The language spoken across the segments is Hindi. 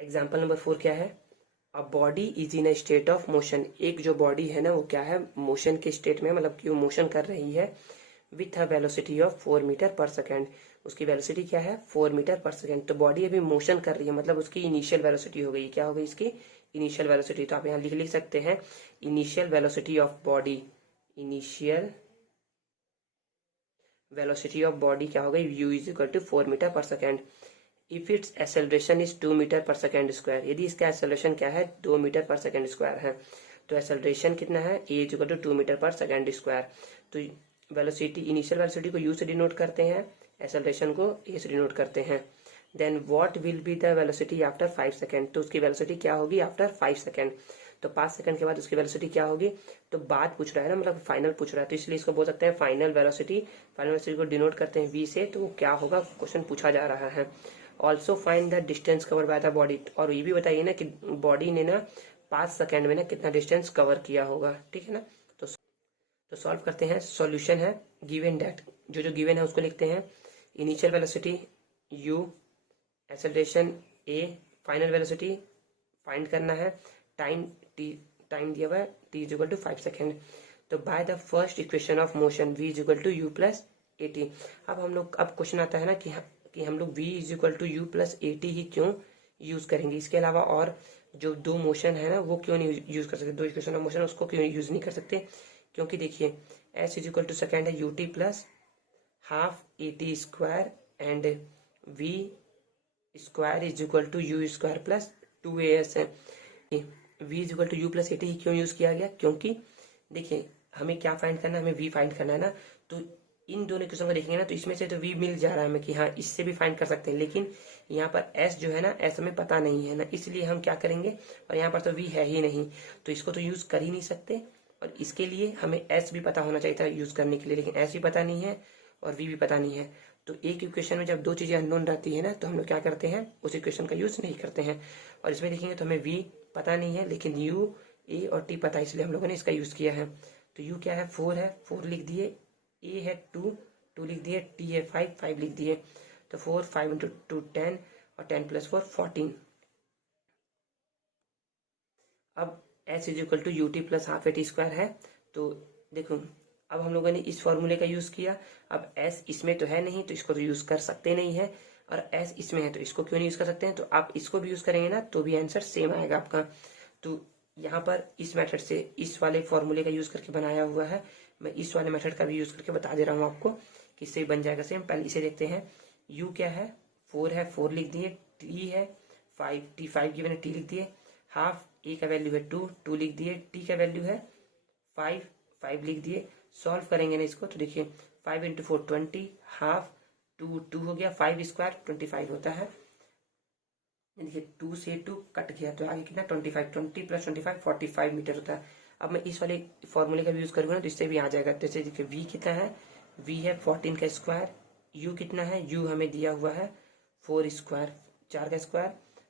एग्जाम्पल नंबर 4 क्या है? A body is in a state of motion. एक जो बॉडी है ना वो क्या है, मोशन के स्टेट में, मतलब कि वो मोशन कर रही है with a velocity of 4 metre per second. उसकी वेलोसिटी क्या है? 4 मीटर पर सेकेंड। तो बॉडी अभी मोशन कर रही है, मतलब उसकी इनिशियल वेलोसिटी हो गई। क्या हो गई इसकी? Initial velocity. तो आप यहाँ लिख सकते हैं initial velocity of body. Initial velocity of body क्या हो गई? u is equal to 4 metre per second. If its acceleration is 2 metre per second square. यदि इसका एक्सेलरेशन क्या है? 2 मीटर पर सेकेंड स्क्वायर है। तो एक्सेलरेशन कितना है? a is equal to 2 metre per second square. तो वेलोसिटी, इनिशियल वेलोसिटी को u से डिनोट करते हैं, एक्सेलरेशन को a से डिनोट करते हैं। Then what will be the velocity after 5 second. तो उसकी वेलोसिटी क्या होगी आफ्टर 5 सेकेंड? तो 5 सेकंड के बाद उसकी वेलोसिटी क्या होगी? तो बाद पूछ रहा है ना, मतलब फाइनल पूछ रहा है, तो इसलिए इसको बोल सकते हैं फाइनल वेलोसिटी। फाइनल वेलोसिटी को डिनोट करते हैं v से, तो वो क्या होगा? क्वेश्चन पूछा जा रहा है। Also find the distance cover by the body. और ये भी बताइए ना कि बॉडी ने ना 5 सेकंड में ना कितना डिस्टेंस कवर किया होगा। ठीक है ना? तो सॉल्व करते हैं। सॉल्यूशन है गिवन डेट, जो गिवन है उसको लिखते हैं। Initial velocity u, acceleration a, final velocity find करना है, टाइम t, टाइम दिया हुआ है t is equal to 5 second. तो by the first equation of motion v is equal to u plus a t. अब क्वेश्चन आता है ना कि हम लोग v is equal to u plus a t ही क्यों यूज करेंगे? इसके अलावा और जो दो मोशन है ना वो क्यों नहीं यूज कर सकते? दो इक्वेशन ऑफ मोशन उसको क्यों यूज नहीं कर सकते? क्योंकि देखिए s is equal to second है u t plus half a t square and v square is equal to u square plus 2as है। v is equal to u plus a t क्यों यूज किया गया? क्योंकि देखिए हमें क्या फाइंड करना है? हमें v फाइंड करना है ना। तो इन दोनों क्वेश्चन को देखेंगे ना तो इसमें से तो v मिल जा रहा है हमें कि हाँ इससे भी फाइंड कर सकते हैं, लेकिन यहाँ पर s जो है ना s हमें पता नहीं है ना, इसलिए हम क्या करेंगे? और यहाँ पर तो v है ही नहीं, तो इसको तो यूज कर ही नहीं सकते। और इसके लिए हमें s भी पता होना चाहिए था यूज करने के लिए, लेकिन s भी पता नहीं है और v भी पता नहीं है। तो एक इक्वेशन में जब दो चीजें अननोन रहती है ना तो हम लोग क्या करते हैं? उस इक्वेशन का यूज नहीं करते हैं। और इसमें देखेंगे तो हमें v पता नहीं है, लेकिन u, a और t पता है, इसलिए हम लोगों ने इसका यूज किया है। तो u क्या है? 4 है, 4 लिख दिए, a है 2, 2 लिख दिए, t है 5, 5 लिख दिए। तो 4, 5 इंटू 2 10 और 10 प्लस 4 14। अब s is equal to u t plus half a t square है। तो देखो अब हम लोगों ने इस फॉर्मूले का यूज किया। अब s इसमें तो है नहीं तो इसको तो यूज कर सकते नहीं है, और s इसमें है तो इसको क्यों नहीं यूज कर सकते हैं? तो आप इसको भी यूज करेंगे ना तो भी आंसर सेम आएगा आपका। तो यहाँ पर इस मेथड से, इस वाले फॉर्मूले का यूज करके बनाया हुआ है। मैं इस वाले मेथड का भी यूज करके बता दे रहा हूँ आपको कि इससे बन जाएगा सेम। पहले इसे देखते हैं। u क्या है? 4 है, 4 लिख दिए, t है 5, t 5 गिवन है, t लिख दिए, हाफ a का वैल्यू है 2, 2 लिख दिए, t का वैल्यू है 5, 5 लिख दिए। सॉल्व करेंगे ना इसको तो देखिए 5 इंटू 4 20, हाफ 2, 2 हो गया, 5 स्क्वायर 25 होता है। देखिए 2 से 2 कट गया तो आगे कितना? 25, 20 प्लस 25 45 मीटर होता है। अब मैं इस वाले फॉर्मूले का भी यूज करूंगा ना तो इससे भी आ जाएगा। जैसे देखिए v कितना है? v है 14 का स्क्वायर, u कितना है? u हमें दिया हुआ है 4 स्क्वायर, 4 का स्क्वायर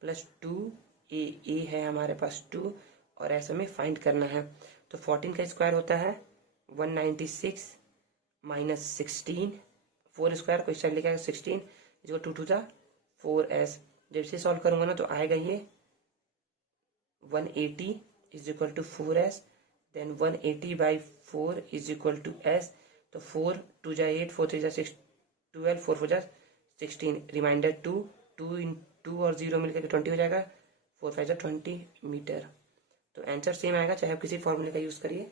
प्लस 2 a है हमारे पास 2, और ऐसे में फाइंड करना है। तो 14 का स्क्वायर होता है 196 माइनस 16, 4 स्क्वायर को इस साइड लेके आएगा 16 इसको 2 टू द 4s। जब इसे सॉल्व करूंगा ना तो आएगा ये 180 is equal to 4s, then 180 by 4 is equal to s। तो 4 2 जा 8, 4 3 जा 6, 12, 4 4 जा 16, रिमाइंडर 2, 2 इन 2 और 0 मिलकर 20 हो जाएगा, 4 5 जा 20 मीटर। तो आंसर सेम आएगा चाहे आप किसी फॉर्मूले का यूज करिए।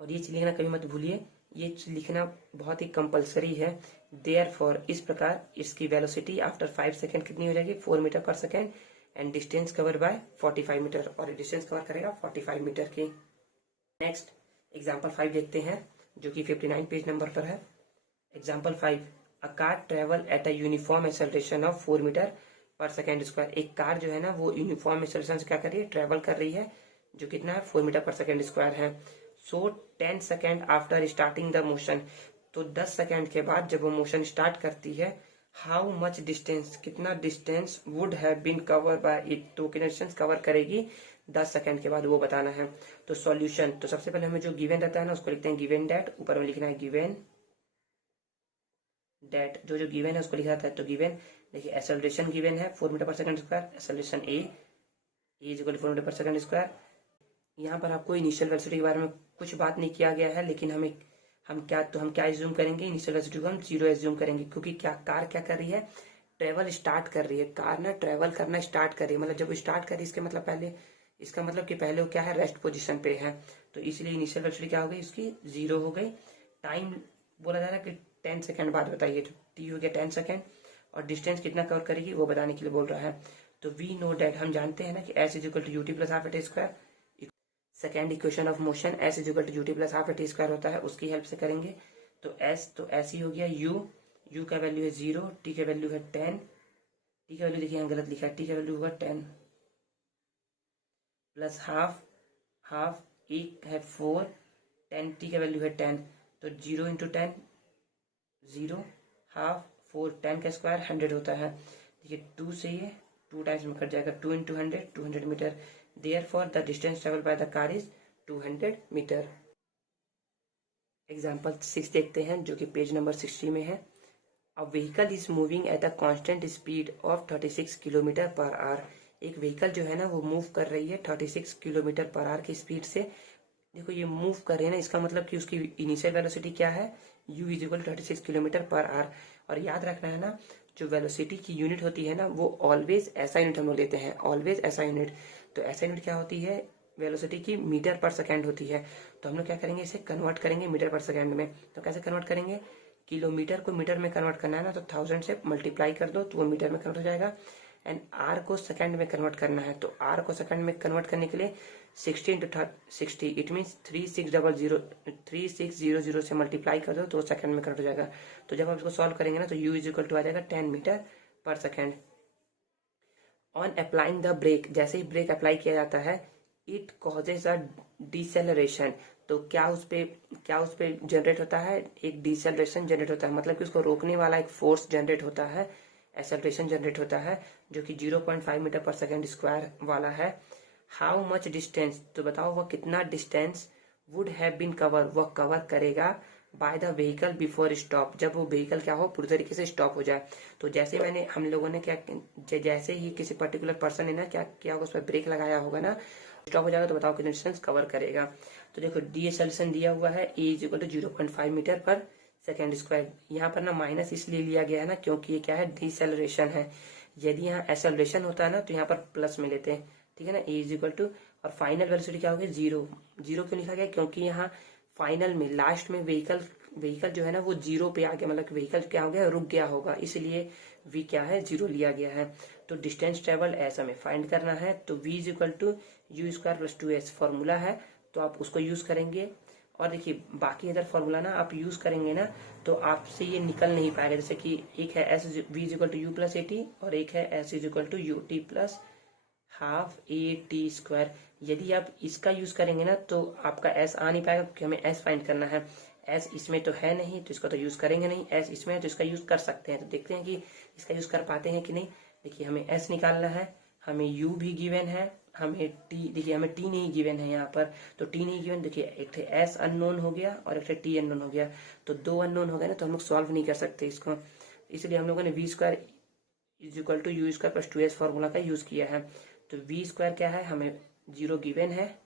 और ये चीज लिखना कभी मत भूलिए, ये लिखना बहुत ही कंपलसरी है। देयरफॉर इस प्रकार इसकी वेलोसिटी आफ्टर 5 सेकेंड कितनी हो जाएगी? 4 metre per second, and distance cover by 45 metre, और डिस्टेंस कवर करेगा 45 मीटर की। नेक्स्ट एग्जाम्पल 5 देखते हैं जो कि 59 पेज नंबर पर है। Example 5, a car travel at a uniform acceleration of 4 metre per second square. एक कार जो है ना वो यूनिफॉर्म एक्सेलरेशन से क्या कर रही है? ट्रेवल कर रही है, जो कितना है? 4 मीटर पर सेकेंड स्क्वायर है। सो 10 second after starting the motion, तो 10 सेकेंड के बाद जब वो मोशन स्टार्ट करती है, हाउ मच डिस्टेंस, कितना distance would have been cover by it, तो कितना डिस्टेंस कवर करेगी 10 सेकेंड के बाद, वो बताना है। तो सॉल्यूशन, तो सबसे पहले हमें जो गिवन रहता है ना उसको लिखते हैं गिवन डेट, ऊपर में लिखना है गिवन डेट, जो गिवन है उसको लिखा जाता है तो गिवन, देखिए एक्सेलरेशन गिवन है 4 metre per second square, acceleration a is equal 4 metre per second square. यहाँ पर आपको इनिशियल वेलोसिटी के बारे में कुछ बात नहीं किया गया है, लेकिन हम क्या एज्यूम करेंगे, इनिशियल वेलोसिटी को हम 0 एज्यूम करेंगे, क्योंकि कार क्या कर रही है, ट्रेवल स्टार्ट कर रही है। कार ना ट्रेवल करना स्टार्ट कर रही है, मतलब जब वो स्टार्ट कर रही है इसका मतलब कि पहले वो क्या है, रेस्ट पोजीशन पे है, तो इसलिए इनिशियल वेलोसिटी क्या हो गई, उसकी 0 हो गई। टाइम बोला जा रहा है कि 10 सेकेंड बाद बताइए, तो टी हो गया 10 सेकेंड, और डिस्टेंस कितना कवर करेगी वो बताने के लिए बोल रहा है। तो वी नो डेट, हम जानते हैं ना कि s is equal to u t plus half a t square. Second equation of motion s is equal to u t plus half a t square होता है, उसकी हेल्प से करेंगे। तो एस ही हो गया यू का वैल्यू है 0, टी का वैल्यू है 10, टी का वैल्यू देखिए यहाँ गलत लिखा है, टी का वैल्यू होगा 10 प्लस हाफ एक है 4, 10 टी का वैल्यू है 10, तो 0 इंटू 10 0, हाफ 4 10 का स्क्वायर 100 होता है। देखिए 2 से ये 2 टाइम्स में कट जाएगा, 2 into 100 200 metre. Therefore the distance travel by the car is 200 metre. Example 6 देखते हैं जो कि पेज नंबर 60 में है। A vehicle is moving at a constant speed of 36 kilometre per our. एक व्हीकल जो है ना वो मूव कर रही है 36 किलोमीटर पर आवर की स्पीड से। देखो ये मूव कर रही है ना, इसका मतलब कि उसकी इनिशियल वेलोसिटी क्या है, u is equal 36 kilometre per our. और याद रखना है ना, जो वेलोसिटी की यूनिट होती है ना वो ऑलवेज ऐसा यूनिट हम लोग लेते हैं, ऑलवेज ऐसा यूनिट। तो ऐसा यूनिट क्या होती है, वेलोसिटी की मीटर पर सेकेंड होती है। तो हम लोग क्या करेंगे, इसे कन्वर्ट करेंगे मीटर पर सेकेंड में। तो कैसे कन्वर्ट करेंगे, किलोमीटर को मीटर में कन्वर्ट करना है ना, तो 1000 से मल्टीप्लाई कर दो तो वो मीटर में कन्वर्ट हो जाएगा। एंड आर को सेकंड में कन्वर्ट करना है, तो आर को सेकंड में कन्वर्ट करने के लिए 60 इंटू 60 इट मीन्स 3600 से मल्टीप्लाई कर दो तो सेकंड में कन्वर्ट हो जाएगा। तो जब आप इसको सॉल्व करेंगे ना तो u इज इक्वल टू आ जाएगा 10 metre per second. On applying the brake, जैसे ही ब्रेक अप्लाई किया जाता है, इट कॉजेज अ डिसेलरेशन। तो क्या उस पे जनरेट होता है, एक डिसेलरेशन जनरेट होता है, मतलब कि उसको रोकने वाला एक फोर्स जनरेट होता है, एक्सेलरेशन जनरेट होता है, जो कि 0.5 मीटर पर सेकेंड स्क्वायर वाला है। हाउ मच डिस्टेंस, तो बताओ वह कितना distance would have been cover, वह कवर करेगा by the vehicle before stop, जब वो व्हीकल क्या हो पूरी तरीके से स्टॉप हो जाए। तो जैसे हम लोगों ने जैसे ही किसी पर्टिकुलर पर्सन ने ना क्या किया होगा, उस पर ब्रेक लगाया होगा ना, स्टॉप हो जाएगा, तो बताओ कितना डिस्टेंस कवर करेगा। तो देखो डीएसएलेशन दिया हुआ है ए is equal to 0.5 metre per second square. यहाँ पर ना माइनस इसलिए लिया गया है ना क्योंकि ये क्या है, डिसेलरेशन है। यदि यहाँ एक्सेलरेशन होता है ना तो यहाँ पर प्लस में लेते हैं, ठीक है ना, ए इज इक्वल टू, और फाइनल वेलोसिटी क्या होगी 0। क्यों लिखा गया, क्योंकि यहाँ फाइनल में लास्ट में व्हीकल जो है ना वो 0 पे आ गया, मतलब व्हीकल क्या हो गया, रुक गया होगा, इसलिए v क्या है 0 लिया गया है। तो डिस्टेंस ट्रेवल ऐसा में फाइंड करना है, तो v is equal to u square plus 2s formula है, तो आप उसको यूज करेंगे। और देखिए बाकी अदर फॉर्मूला ना आप यूज करेंगे ना तो आपसे ये निकल नहीं पाएगा। जैसे कि एक है s v is equal to u plus a t, और एक है s is equal to u t plus half a t square. यदि आप इसका यूज करेंगे ना तो आपका एस आ नहीं पाएगा, क्योंकि हमें एस फाइंड करना है। एस इसमें तो है नहीं तो इसको तो यूज करेंगे नहीं, एस इसमें है तो इसका यूज कर सकते हैं। तो देखते हैं कि इसका यूज कर पाते हैं कि नहीं। देखिए हमें एस निकालना है, हमें यू भी गिवन है, हमें टी, देखिए हमें टी नहीं गिवन है यहाँ पर, तो टी नहीं गिवन। देखिए एक थे एस अननोन हो गया और एक थे टी अननोन हो गया, तो 2 अननोन हो गए ना, तो हम लोग सॉल्व नहीं कर सकते इसको। इसलिए हम लोगों ने v square is equal to u square plus 2s formula का यूज किया है। तो वी स्क्वायर क्या है, हमें 0 गिवन है,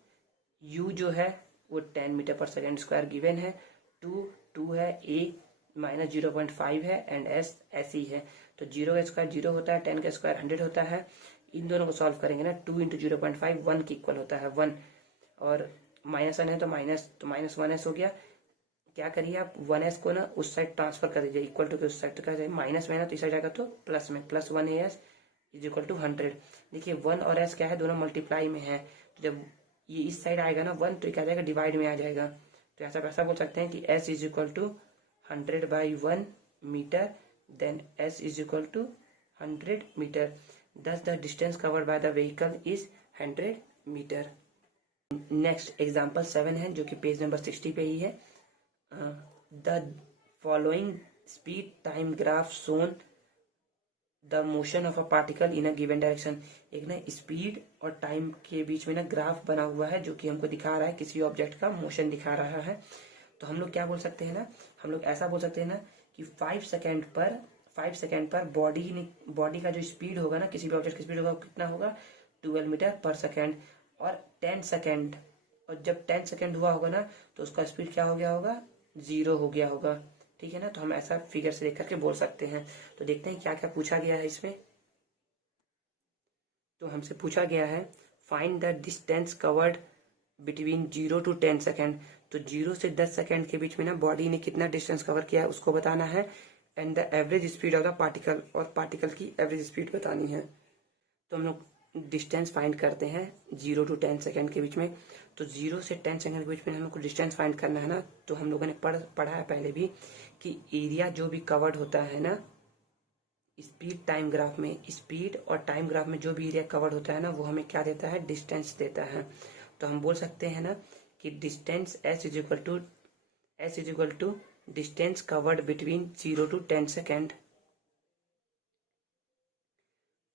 u जो है वो 10 metre per second square given है, 2 है, a माइनस 0.5 है, एंड s ऐसे ही है। तो 0 का स्क्वायर 0 होता है, 10 का स्क्वायर 100 होता है। इन दोनों को सॉल्व करेंगे ना, 2 इंटू 0.5 1 के इक्वल होता है 1, और माइनस 1 है तो माइनस 1s हो गया। क्या करिए आप 1s को ना उस साइड ट्रांसफर कर दीजिए, इक्वल टू के उस साइड, तो क्या माइनस में है ना तो इस साइड जाएगा तो प्लस में, plus 1as is equal to 100। देखिए 1 और s क्या है, दोनों मल्टीप्लाई में है, तो जब ये इस साइड आएगा ना 1 तो क्या जाएगा, डिवाइड में आ जाएगा। तो ऐसा बोल सकते हैं कि s is equal to 100/1 metre, then s is equal to 100 metre, thus the distance covered by the vehicle is 100 metre. Next example 7 है जो कि पेज नंबर 60 पे ही है। The following speed time graph shown the motion of a particle in a given direction. एक ना स्पीड और टाइम के बीच में ना ग्राफ बना हुआ है जो कि हमको दिखा रहा है, किसी ऑब्जेक्ट का मोशन दिखा रहा है। तो हम लोग क्या बोल सकते हैं ना, हम लोग ऐसा बोल सकते हैं ना कि 5 5 सेकेंड पर बॉडी का जो स्पीड होगा ना, किसी भी ऑब्जेक्ट की स्पीड होगा, वो कितना होगा 12 मीटर पर सेकेंड। और 10 सेकेंड, और जब 10 सेकेंड हुआ होगा ना तो उसका स्पीड क्या हो गया होगा, 0 हो गया होगा। ठीक है ना, तो हम ऐसा फिगर से देख करके बोल सकते हैं। तो देखते हैं क्या क्या पूछा गया है इसमें। तो हमसे पूछा गया है find the distance covered between 0 to 10 second. तो 0 से 10 सेकेंड के बीच में ना बॉडी ने कितना डिस्टेंस कवर किया है उसको बताना है। And the average speed of the particle, और पार्टिकल की एवरेज स्पीड बतानी है। तो हम लोग डिस्टेंस फाइंड करते हैं 0 to 10 सेकेंड के बीच में। तो 0 से 10 सेकेंड के बीच में हम लोग को डिस्टेंस फाइंड करना है ना, तो हम लोगों ने पढ़ा है पहले भी कि एरिया जो भी कवर्ड होता है ना, स्पीड टाइम ग्राफ में, स्पीड और टाइम ग्राफ में जो भी एरिया कवर्ड होता है ना, वो हमें क्या देता है, डिस्टेंस देता है। तो हम बोल सकते हैं ना कि distance s is equal to distance covered between 0 to 10 second.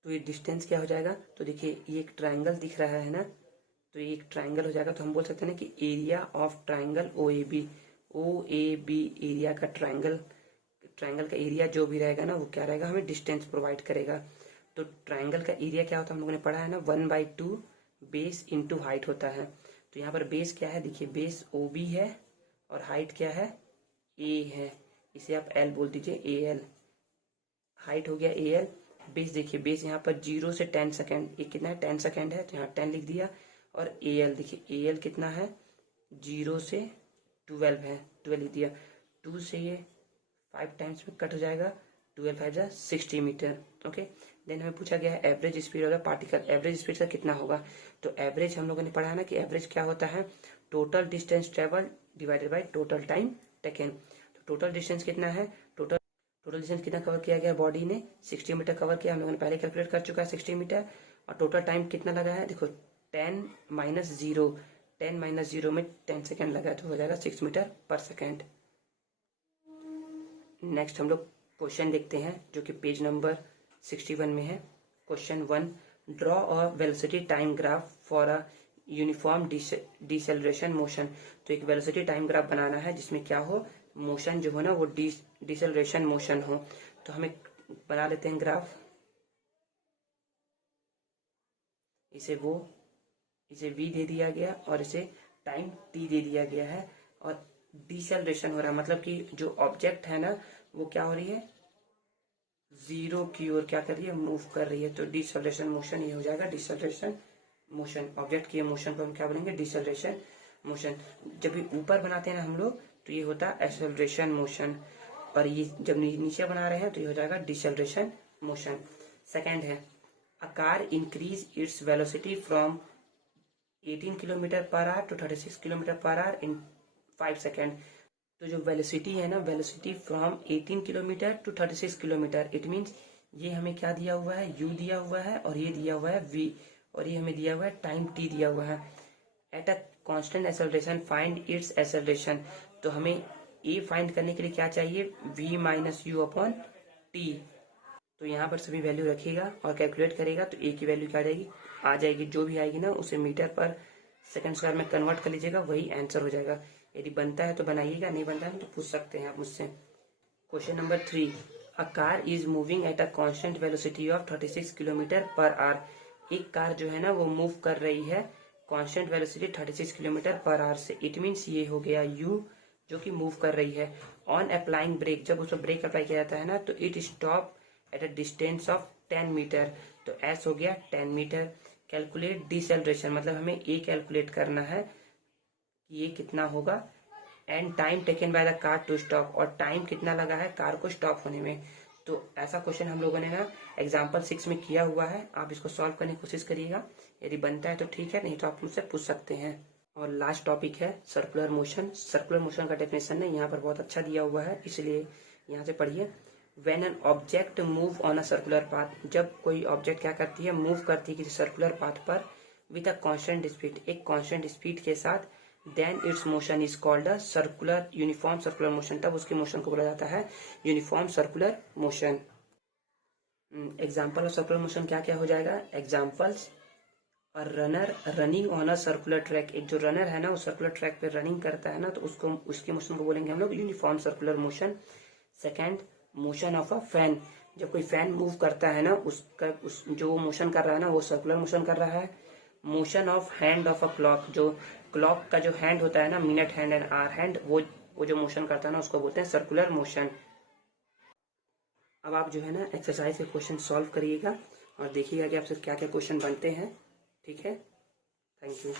तो ये डिस्टेंस क्या हो जाएगा, तो देखिए ये एक ट्राइंगल दिख रहा है ना, तो ये एक ट्राइंगल हो जाएगा। तो हम बोल सकते हैं ना कि area of triangle O A B area का ट्राइंगल का एरिया जो भी रहेगा ना, वो क्या रहेगा, हमें डिस्टेंस प्रोवाइड करेगा। तो ट्राइंगल का एरिया क्या होता है, हम लोगों ने पढ़ा है ना, 1/2 बेस इंटू हाइट होता है। तो यहाँ पर बेस क्या है, देखिए बेस ओ बी है और हाइट क्या है, ए है, इसे आप एल बोल दीजिए, ए एल। हाइट हो गया ए एल, बेस देखिए बेस यहाँ पर 0 से 10 सेकेंड, ये कितना है 10 सेकेंड है, तो यहाँ 10 लिख दिया। और ए एल देखिए ए एल कितना है, 0 से 12 है, 12 लिख दिया। 2 से ये 5 टाइम्स में कट हो जाएगा, 12 5 जा 60 मीटर। ओके, देन हमें पूछा गया है average speed of the particle, average speed का कितना होगा। तो एवरेज हम लोगों ने पढ़ा है ना कि एवरेज क्या होता है, total distance travel divided by total time taken. तो टोटल डिस्टेंस कितना है, टोटल डिस्टेंस कितना कवर किया गया, बॉडी ने 60 मीटर कवर किया, हम लोगों ने पहले कैलकुलेट कर चुका है 60 मीटर। और टोटल टाइम कितना लगा है, देखो 10 - 0 में 10 सेकेंड लगा है, तो हो जाएगा 6 मीटर पर सेकेंड। नेक्स्ट हम लोग क्वेश्चन देखते हैं जो कि पेज नंबर 61 में है। Question 1, draw a velocity time graph for a uniform deceleration motion. तो एक वेलोसिटी टाइम ग्राफ बनाना है जिसमें क्या हो, मोशन जो हो ना वो डिसेलरेशन मोशन हो। तो हमें बना लेते हैं ग्राफ, इसे v दे दिया गया और इसे टाइम t दे दिया गया है। और डिसेलरेशन हो रहा है, मतलब कि जो ऑब्जेक्ट है ना वो क्या हो रही है, 0 की ओर क्या कर रही है, मूव कर रही है। तो डिसेलरेशन मोशन ये हो जाएगा, डिसेलरेशन मोशन। ऑब्जेक्ट के मोशन को हम क्या बोलेंगे, डिसेलरेशन मोशन। जब भी ऊपर बनाते हैं ना हम लोग तो ये होता है एक्सेलरेशन मोशन, और ये जब नीचे बना रहे हैं तो ये हो जाएगा डिसेलरेशन मोशन। सेकेंड है, a car increase its velocity from 18 kilometre per hour to 36 kilometre per hour in 5 second. तो जो वेलोसिटी है ना, velocity from 18 kilometre to 36 kilometre, it means ये हमें क्या दिया हुआ है, u दिया हुआ है, और ये दिया हुआ है v, और ये हमें दिया हुआ है टाइम t दिया हुआ है। At a constant acceleration find its acceleration. तो हमें a फाइंड करने के लिए क्या चाहिए, v minus you upon T. तो यहाँ पर सभी वैल्यू रखिएगा और कैलकुलेट करेगा, तो a की वैल्यू क्या आ जाएगी, जो भी आएगी ना उसे मीटर पर सेकंड स्क्वायर में कन्वर्ट कर लीजिएगा, वही आंसर हो जाएगा। यदि बनता है तो बनाइएगा, नहीं बनता है तो पूछ सकते हैं आप मुझसे। Question number 3, a car is moving at a constant velocity of 36 kilometre per our. एक कार जो है ना वो मूव कर रही है constant velocity 36 kilometre per our से। इट मीन्स ये हो गया u जो कि मूव कर रही है। ऑन अप्लाइंग ब्रेक, जब उसको ब्रेक अप्लाई किया जाता है ना तो it stop at a distance of 10 metre. तो s हो गया 10 मीटर। कैलकुलेट डिसेलरेशन, मतलब हमें a कैलकुलेट करना है कि ये कितना होगा, and time taken by the car to stop, और टाइम कितना लगा है कार को स्टॉप होने में। तो ऐसा क्वेश्चन हम लोगों ने ना एग्जाम्पल 6 में किया हुआ है, आप इसको सॉल्व करने की कोशिश करिएगा। यदि बनता है तो ठीक है, नहीं तो आप मुझसे पूछ सकते हैं। और लास्ट टॉपिक है सर्कुलर मोशन। सर्कुलर मोशन का डेफिनेशन है यहाँ पर बहुत अच्छा दिया हुआ है, इसलिए यहाँ से पढ़िए। When an object move on a circular path, जब कोई ऑब्जेक्ट क्या करती है, मूव करती है किसी सर्कुलर पाथ पर विद अ कांस्टेंट स्पीड, एक कांस्टेंट स्पीड के साथ, then its motion is called a circular uniform circular motion. तब उसके मोशन को बोला जाता है uniform circular motion. Example of circular motion क्या क्या हो जाएगा, एग्जाम्पल्स, और runner running on a circular track, एक जो रनर है ना वो सर्कुलर ट्रैक पे रनिंग करता है ना, तो उसको उसके मोशन को बोलेंगे हम लोग uniform circular motion. Second, motion of a fan, जब कोई फैन मूव करता है ना, उस जो मोशन कर रहा है ना वो सर्कुलर मोशन कर रहा है। Motion of hand of a clock, जो क्लॉक का जो हैंड होता है ना, minute hand and hour hand, वो जो मोशन करता है ना उसको बोलते हैं सर्कुलर मोशन। अब आप जो है ना एक्सरसाइज के क्वेश्चन सॉल्व करिएगा और देखिएगा कि आपसे क्या क्या क्वेश्चन बनते हैं। ठीक है, थैंक यू।